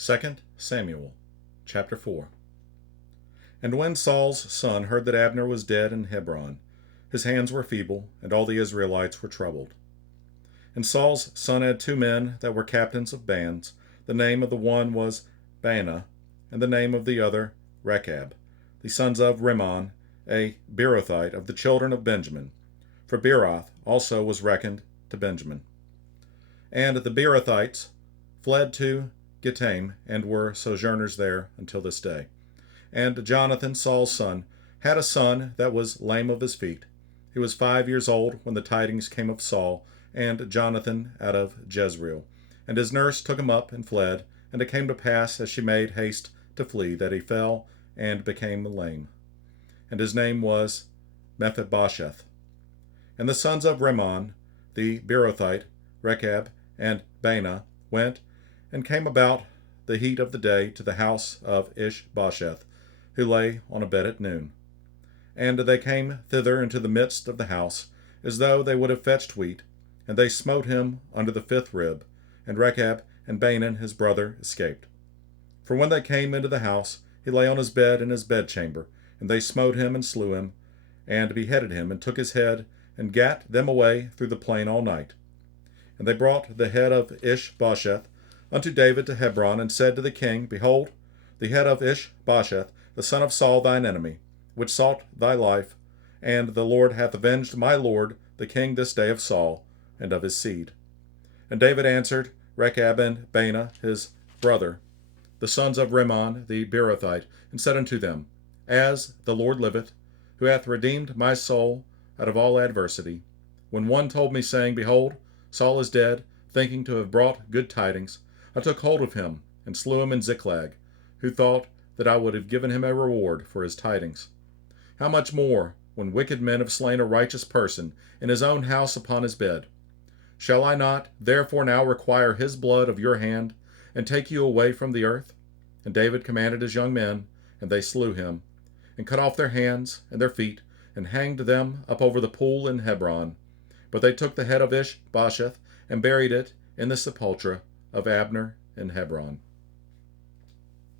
2 Samuel chapter 4. And when Saul's son heard that Abner was dead in Hebron, his hands were feeble, and all the Israelites were troubled. And Saul's son had 2 men that were captains of bands. The name of the one was Baanah, and the name of the other Rechab, the sons of Rimmon, a Beerothite of the children of Benjamin. For Beeroth also was reckoned to Benjamin. And the Beerothites fled to Gittaim, and were sojourners there until this day. And Jonathan, Saul's son, had a son that was lame of his feet. He was 5 years old when the tidings came of Saul and Jonathan out of Jezreel. And his nurse took him up and fled. And it came to pass, as she made haste to flee, that he fell and became lame. And his name was Mephibosheth. And the sons of Rimmon, the Beerothite, Rechab, and Baanah, went and came about the heat of the day to the house of Ish-bosheth, who lay on a bed at noon. And they came thither into the midst of the house, as though they would have fetched wheat, and they smote him under the 5th rib, and Rechab and Baanah his brother escaped. For when they came into the house, he lay on his bed in his bedchamber, and they smote him and slew him, and beheaded him, and took his head, and gat them away through the plain all night. And they brought the head of Ish-bosheth unto David to Hebron, and said to the king, Behold, the head of Ish-bosheth, the son of Saul thine enemy, which sought thy life, and the Lord hath avenged my lord the king this day of Saul, and of his seed. And David answered Rechab and Baanah his brother, the sons of Rimmon the Beerothite, and said unto them, As the Lord liveth, who hath redeemed my soul out of all adversity, when one told me, saying, Behold, Saul is dead, thinking to have brought good tidings, I took hold of him, and slew him in Ziklag, who thought that I would have given him a reward for his tidings. How much more, when wicked men have slain a righteous person in his own house upon his bed? Shall I not therefore now require his blood of your hand, and take you away from the earth? And David commanded his young men, and they slew him, and cut off their hands and their feet, and hanged them up over the pool in Hebron. But they took the head of Ish-bosheth, and buried it in the sepulchre of Abner in Hebron.